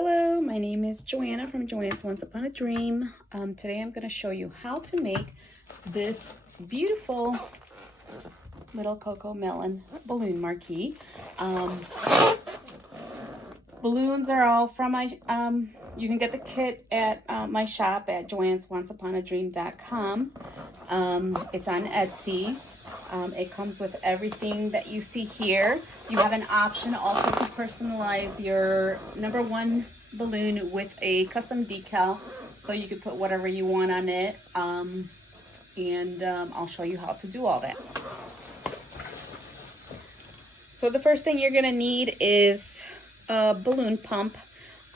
Hello, my name is Joanna from Joanna's Once Upon a Dream. Today I'm going to show you how to make this beautiful little Cocomelon balloon marquee. Balloons are all from my, you can get the kit at my shop at joannesonceUponADream.com. It's on Etsy. It comes with everything that you see here. You have an option also to personalize your number one balloon with a custom decal, so you can put whatever you want on it. I'll show you how to do all that. So the first thing you're gonna need is a balloon pump.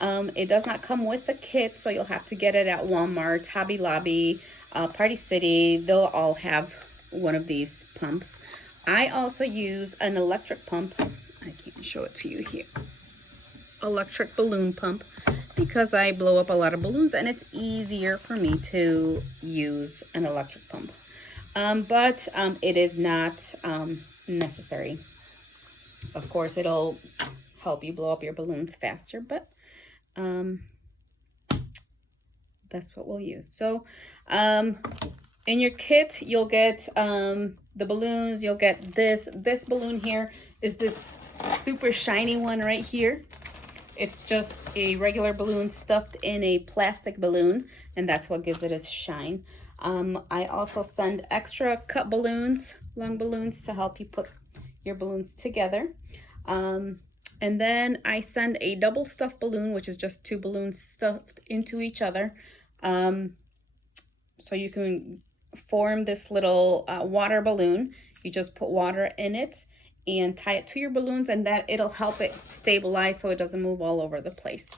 It does not come with the kit, so you'll have to get it at Walmart, Hobby Lobby, Party City. They'll all have one of these pumps. I also use an electric pump. I can't show it to you here. Electric balloon pump, because I blow up a lot of balloons and it's easier for me to use an electric pump. But it is not necessary. Of course, it'll help you blow up your balloons faster, but that's what we'll use. So in your kit, you'll get the balloons. You'll get this balloon here is this super shiny one right here. It's just a regular balloon stuffed in a plastic balloon, and that's what gives it its shine. I also send extra cut balloons, long balloons, to help you put your balloons together. And then I send a double stuffed balloon, which is just two balloons stuffed into each other. So you can form this little water balloon. You just put water in it and tie it to your balloons, and that it'll help it stabilize so it doesn't move all over the place.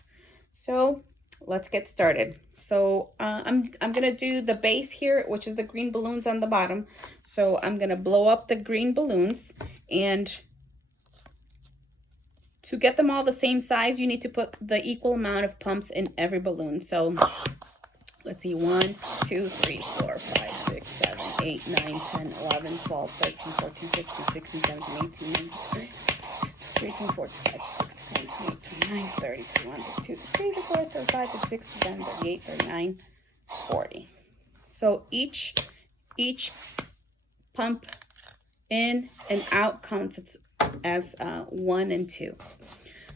So let's get started. So I'm gonna do the base here, which is the green balloons on the bottom. So I'm gonna blow up the green balloons, and to get them all the same size, you need to put the equal amount of pumps in every balloon. So let's see, 1, 2, 3, 4, 5, 6, 7, 8, 9, 10, 11, 12, 13, 14, 15, 16, 17, 18, 19, 20, 13, 14, 15, 16, 17, 18, 19, 20, 21, 22, 23, 24, 25, 26, 27, 28, 39, 40. So each pump in and out counts as 1 and 2.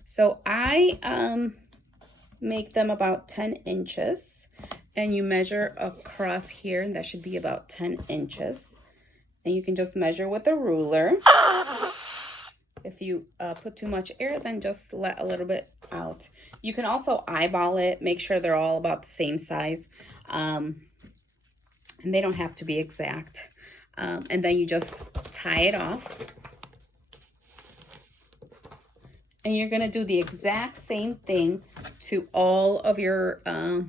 So I make them about 10 inches. And you measure across here, and that should be about 10 inches. And you can just measure with a ruler. If you put too much air, then just let a little bit out. You can also eyeball it, make sure they're all about the same size. And they don't have to be exact. And then you just tie it off. And you're going to do the exact same thing to all of your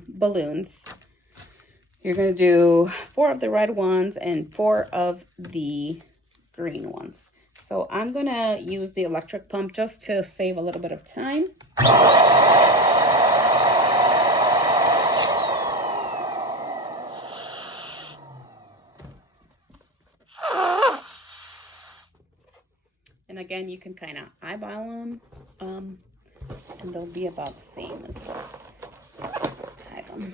balloons. You're going to do 4 of the red ones and 4 of the green ones. So I'm going to use the electric pump just to save a little bit of time. And again, you can kind of eyeball them, and they'll be about the same as well. Tie them.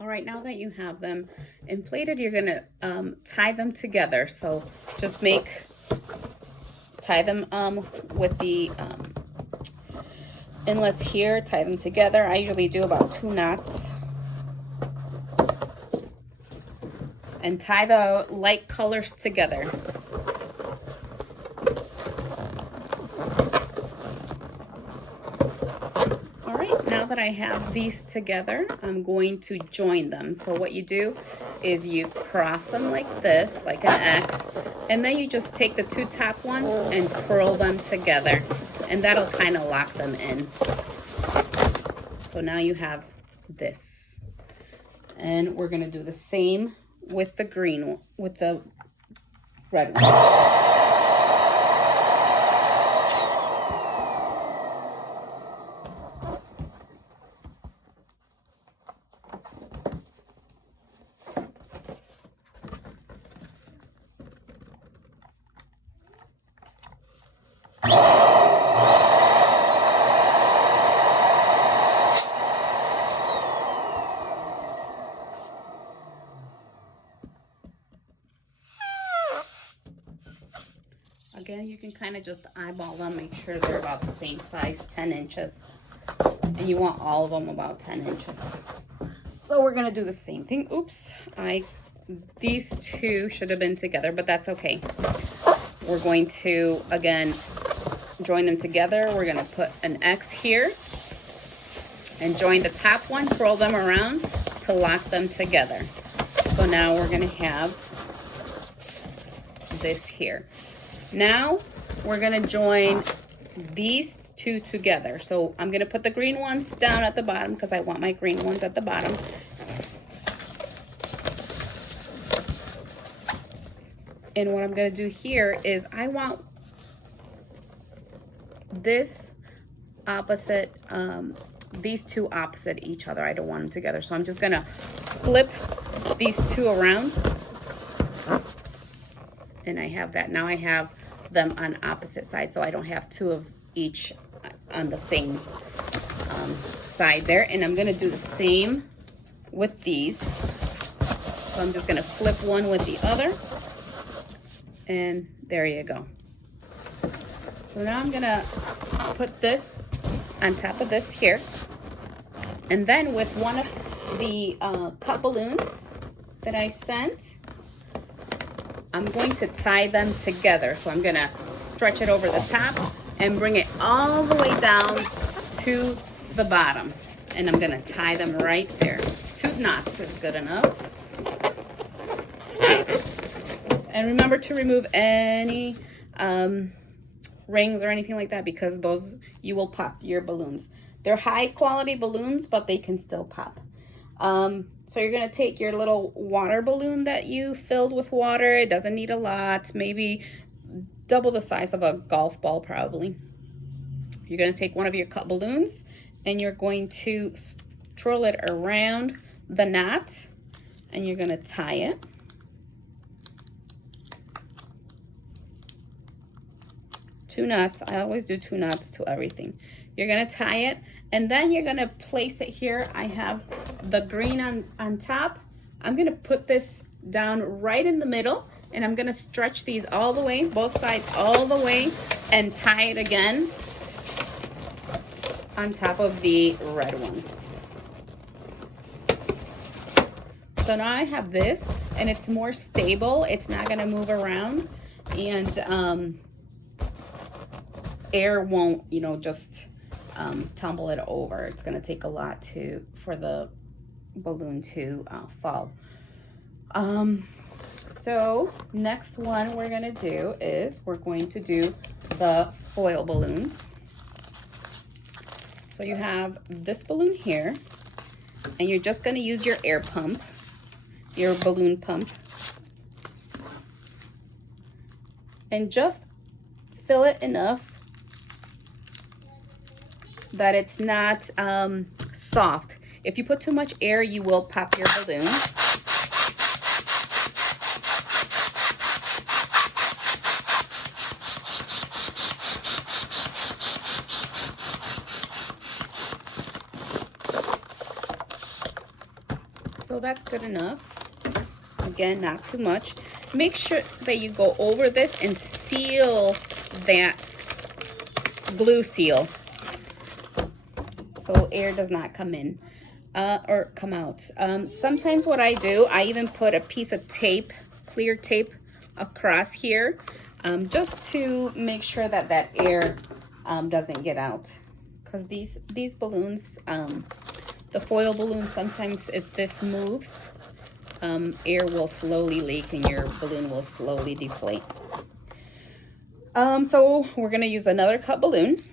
All right, now that you have them inflated, you're gonna tie them together. So just tie them with the inlets here, tie them together. I usually do about 2 knots. And tie the light colors together. Now that I have these together, I'm going to join them. So what you do is you cross them like this, like an X, and then you just take the 2 top ones and twirl them together, and that'll kind of lock them in. So now you have this. And we're gonna do the same with the green, with the red one. Again, you can kind of just eyeball them, make sure they're about the same size, 10 inches. And you want all of them about 10 inches. So we're gonna do the same thing. Oops, these two should have been together, but that's okay. We're going to, again, join them together. We're gonna put an X here and join the top one, twirl them around to lock them together. So now we're gonna have this here. Now we're gonna join these two together. So I'm gonna put the green ones down at the bottom because I want my green ones at the bottom. And what I'm gonna do here is I want this opposite, these two opposite each other. I don't want them together. So I'm just gonna flip these two around. And I have that. Now I have them on opposite sides, so I don't have two of each on the same side there. And I'm gonna do the same with these. So I'm just gonna flip one with the other. And there you go. So now I'm gonna put this on top of this here. And then with one of the cut balloons that I sent, I'm going to tie them together. So I'm gonna stretch it over the top and bring it all the way down to the bottom. And I'm gonna tie them right there. 2 knots is good enough. And remember to remove any rings or anything like that, because those, you will pop your balloons. They're high quality balloons, but they can still pop. So you're gonna take your little water balloon that you filled with water. It doesn't need a lot, maybe double the size of a golf ball probably. You're gonna take one of your cut balloons and you're going to twirl it around the knot and you're gonna tie it. Two knots, I always do 2 knots to everything. You're gonna tie it and then you're gonna place it here. I have the green on top. I'm gonna put this down right in the middle and I'm gonna stretch these all the way, both sides all the way, and tie it again on top of the red ones. So now I have this and it's more stable. It's not gonna move around and air won't, you know, just tumble it over. It's gonna take a lot for the balloon to fall. So next one we're gonna do is we're going to do the foil balloons. So you have this balloon here and you're just gonna use your air pump, your balloon pump, and just fill it enough that it's not soft. If you put too much air, you will pop your balloon. So that's good enough. Again, not too much. Make sure that you go over this and seal that glue seal, so air does not come in or come out. Sometimes what I do, I even put a piece of tape, clear tape across here, just to make sure that that air doesn't get out. Because these balloons, the foil balloons, sometimes if this moves, air will slowly leak and your balloon will slowly deflate. So we're gonna use another cut balloon.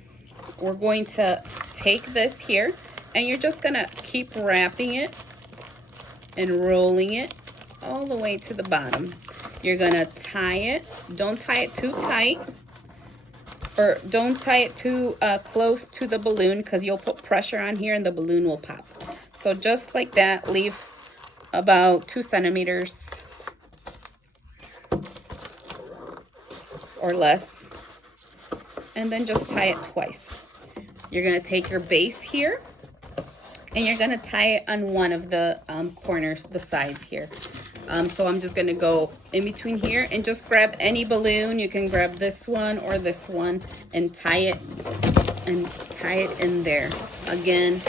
We're going to take this here and you're just gonna keep wrapping it and rolling it all the way to the bottom. You're gonna tie it. Don't tie it too tight, or don't tie it too close to the balloon, because you'll put pressure on here and the balloon will pop. So just like that, leave about 2 centimeters or less, and then just tie it twice. You're gonna take your base here and you're gonna tie it on one of the corners, the sides here. So I'm just gonna go in between here and just grab any balloon. You can grab this one or this one and tie it in there. Again,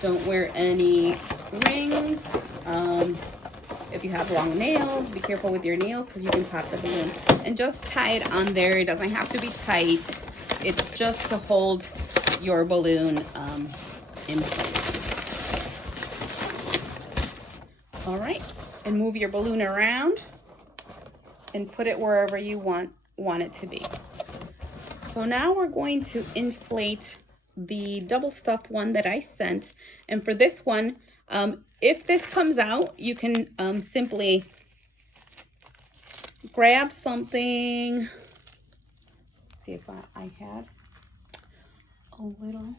don't wear any rings. If you have long nails, be careful with your nails because you can pop the balloon. And just tie it on there. It doesn't have to be tight. It's just to hold your balloon in place. All right, and move your balloon around and put it wherever you want it to be. So now we're going to inflate the double stuffed one that I sent. And for this one, if this comes out, you can simply grab something. Let's see if I had a little.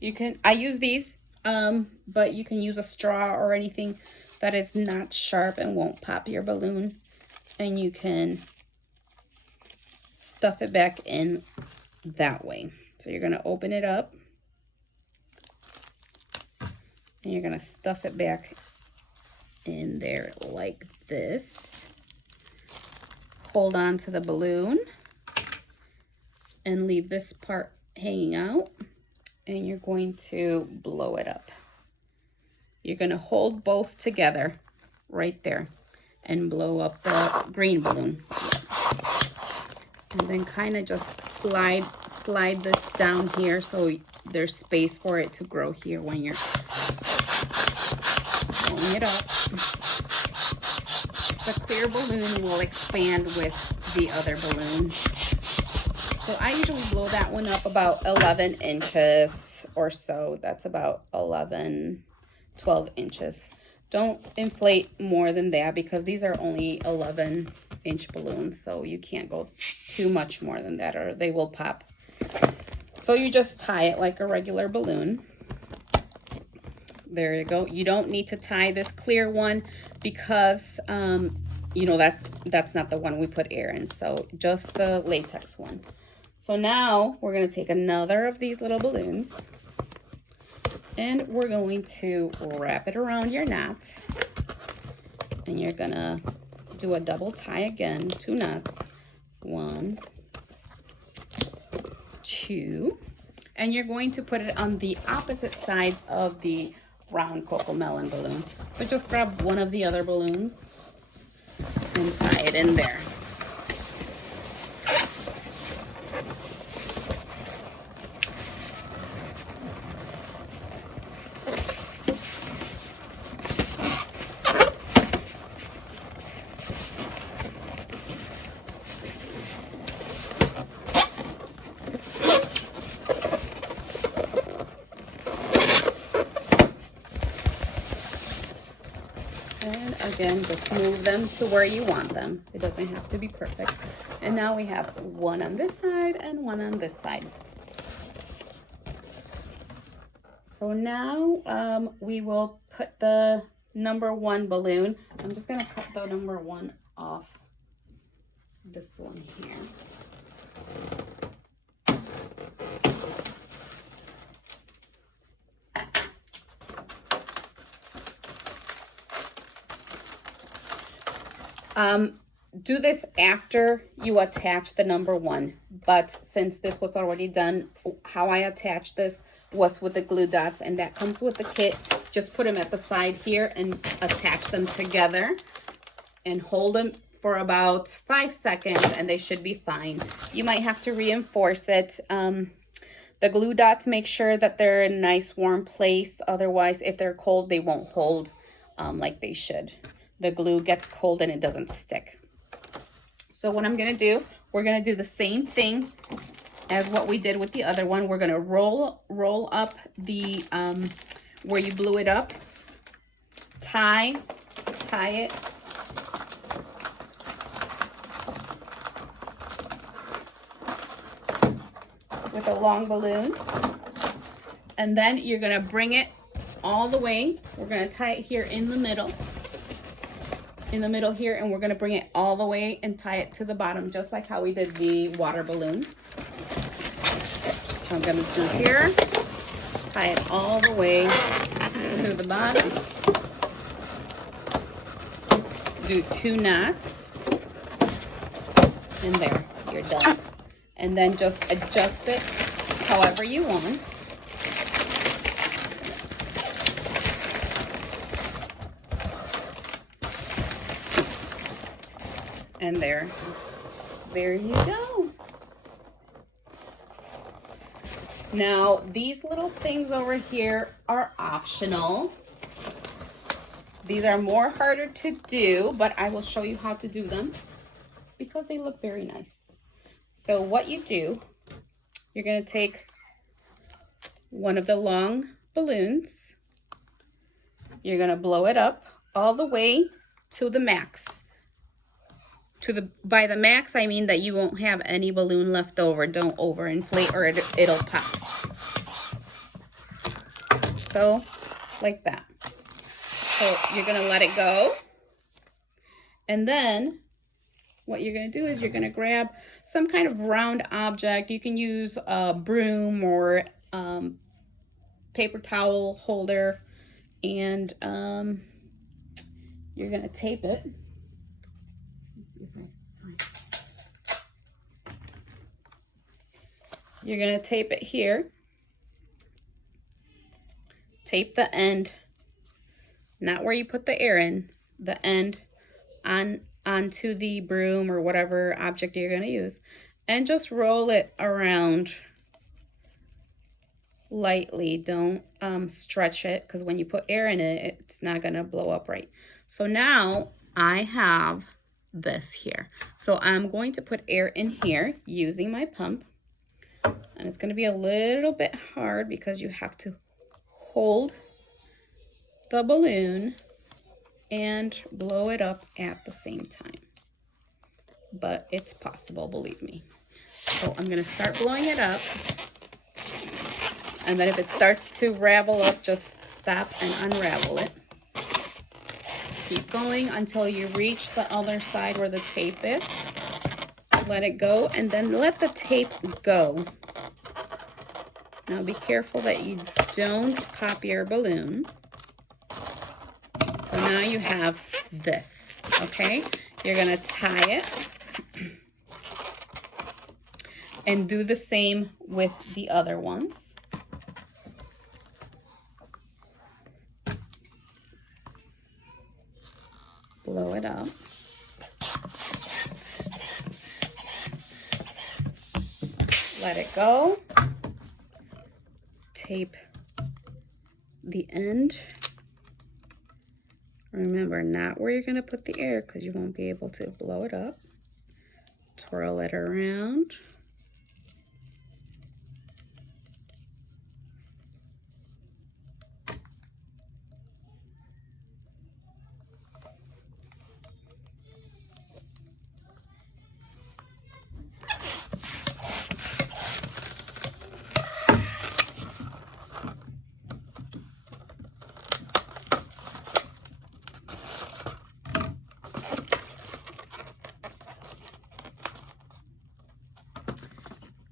You can, I use these, but you can use a straw or anything that is not sharp and won't pop your balloon. And you can stuff it back in that way. So you're gonna open it up and you're gonna stuff it back in there like this. Hold on to the balloon and leave this part hanging out, and you're going to blow it up. You're gonna hold both together right there and blow up the green balloon. And then kind of just slide this down here so there's space for it to grow here when you're blowing it up. The clear balloon will expand with the other balloon. So I usually blow that one up about 11 inches or so. That's about 11, 12 inches. Don't inflate more than that because these are only 11-inch balloons, so you can't go too much more than that or they will pop. So you just tie it like a regular balloon. There you go. You don't need to tie this clear one because you know that's not the one we put air in, so just the latex one. So now we're going to take another of these little balloons and we're going to wrap it around your knot, and you're gonna do a double tie again, 2 knots, 1, 2, and you're going to put it on the opposite sides of the round Cocomelon balloon. So just grab one of the other balloons and tie it in there. And again, just move them to where you want them. It doesn't have to be perfect. And now we have one on this side and one on this side. So now we will put the number 1 balloon. I'm just gonna cut the number 1 off this one here. Do this after you attach the number 1, but since this was already done, how I attached this was with the glue dots, and that comes with the kit. Just put them at the side here and attach them together and hold them for about 5 seconds and they should be fine. You might have to reinforce it. The glue dots, make sure that they're in a nice warm place. Otherwise, if they're cold, they won't hold like they should. The glue gets cold and it doesn't stick. So what I'm gonna do, we're gonna do the same thing as what we did with the other one. We're gonna roll up the where you blew it up, tie it, with a long balloon, and then you're gonna bring it all the way. We're gonna tie it here in the middle here, and we're gonna bring it all the way and tie it to the bottom, just like how we did the water balloon. So I'm gonna do here, tie it all the way to the bottom, do 2 knots, and there, you're done. And then just adjust it however you want. And there you go. Now, these little things over here are optional. These are more harder to do, but I will show you how to do them because they look very nice. So what you do, you're gonna take one of the long balloons, you're gonna blow it up all the way to the max. By the max, I mean that you won't have any balloon left over. Don't overinflate or it'll pop. So, like that. So you're gonna let it go. And then what you're gonna do is you're gonna grab some kind of round object. You can use a broom or paper towel holder, and you're gonna tape it. You're going to tape it here. Tape the end, not where you put the air in, the end onto the broom or whatever object you're going to use, and just roll it around lightly. Don't stretch it, because when you put air in it, it's not going to blow up right. So now I have this here. So I'm going to put air in here using my pump. And it's going to be a little bit hard because you have to hold the balloon and blow it up at the same time. But it's possible, believe me. So I'm going to start blowing it up. And then if it starts to ravel up, just stop and unravel it. Keep going until you reach the other side where the tape is. Let it go, and then let the tape go. Now be careful that you don't pop your balloon. So now you have this, okay? You're gonna tie it and do the same with the other ones. Blow it up. Let it go. Tape the end. Remember, not where you're going to put the air, because you won't be able to blow it up. Twirl it around.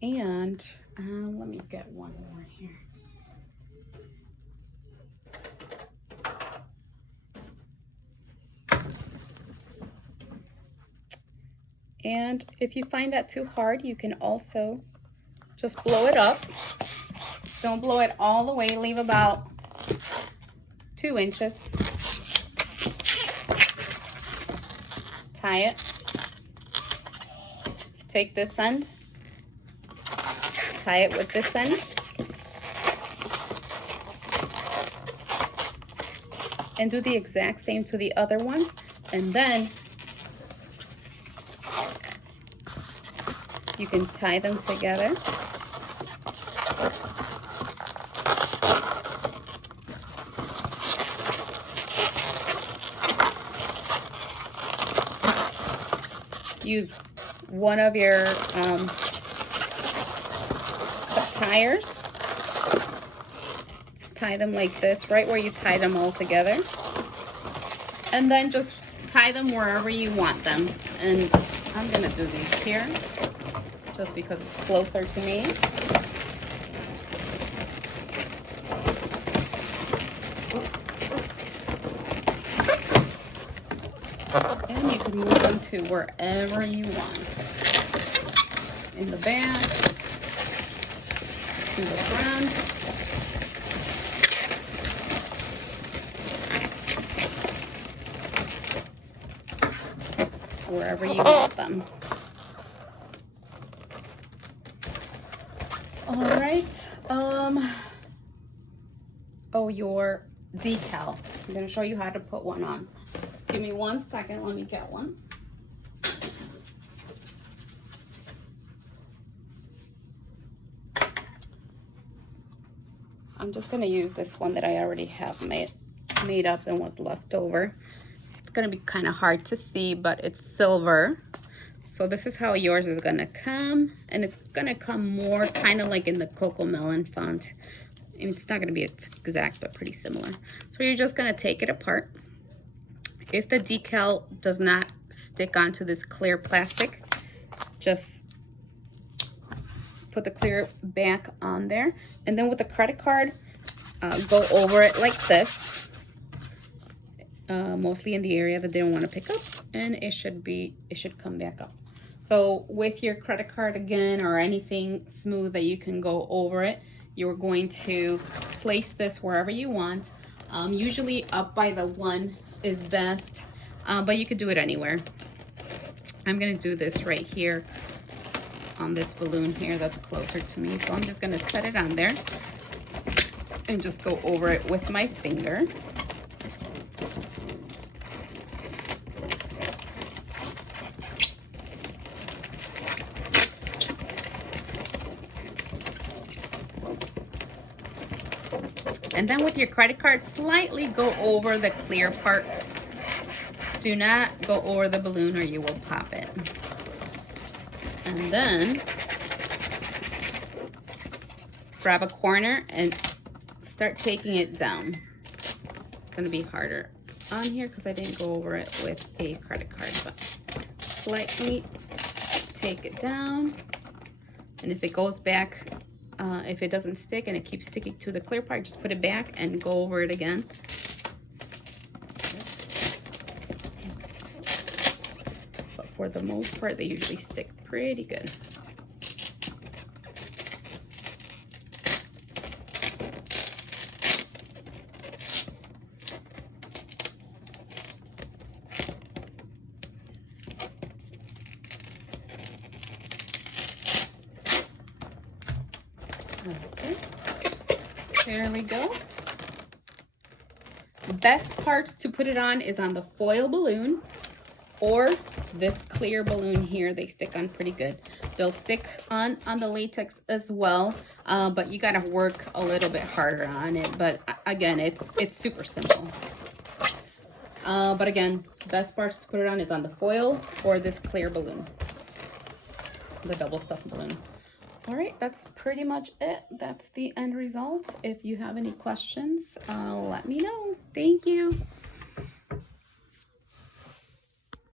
And let me get one more here. And if you find that too hard, you can also just blow it up. Don't blow it all the way. Leave about 2 inches. Tie it. Take this end. Tie it with this end. And do the exact same to the other ones. And then You can tie them together. Use one of your tires. Tie them like this, right where you tie them all together. And then just tie them wherever you want them. And I'm gonna do these here, just because it's closer to me. And you can move them to wherever you want. In the back, in the front. Wherever you want them. All right. Oh, your decal. I'm gonna show you how to put one on. Give me 1 second, let me get one. I'm just gonna use this one that I already have made up and was left over. It's gonna be kind of hard to see, but it's silver. So this is how yours is gonna come, and it's gonna come more kind of like in the Cocomelon font. It's not gonna be exact, but pretty similar. So you're just gonna take it apart. If the decal does not stick onto this clear plastic, just put the clear back on there. And then with the credit card, go over it like this. Mostly in the area that they don't want to pick up, and it should come back up. So with your credit card again, or anything smooth that you can go over it, you're going to place this wherever you want. Usually up by the one is best, but you could do it anywhere. I'm gonna do this right here on this balloon here that's closer to me. So I'm just gonna set it on there and just go over it with my finger. And then with your credit card, slightly go over the clear part. Do not go over the balloon or you will pop it. And then grab a corner and start taking it down. It's gonna be harder on here because I didn't go over it with a credit card, but slightly take it down. And if it goes back, if it doesn't stick and it keeps sticking to the clear part, just put it back and go over it again. But for the most part, they usually stick pretty good. Okay, there we go. The best parts to put it on is on the foil balloon or this clear balloon here. They stick on pretty good. They'll stick on the latex as well, but you gotta work a little bit harder on it. But again, it's super simple. But again, best parts to put it on is on the foil or this clear balloon, the double stuffed balloon. All right, that's pretty much it. That's the end result. If you have any questions, let me know. Thank you.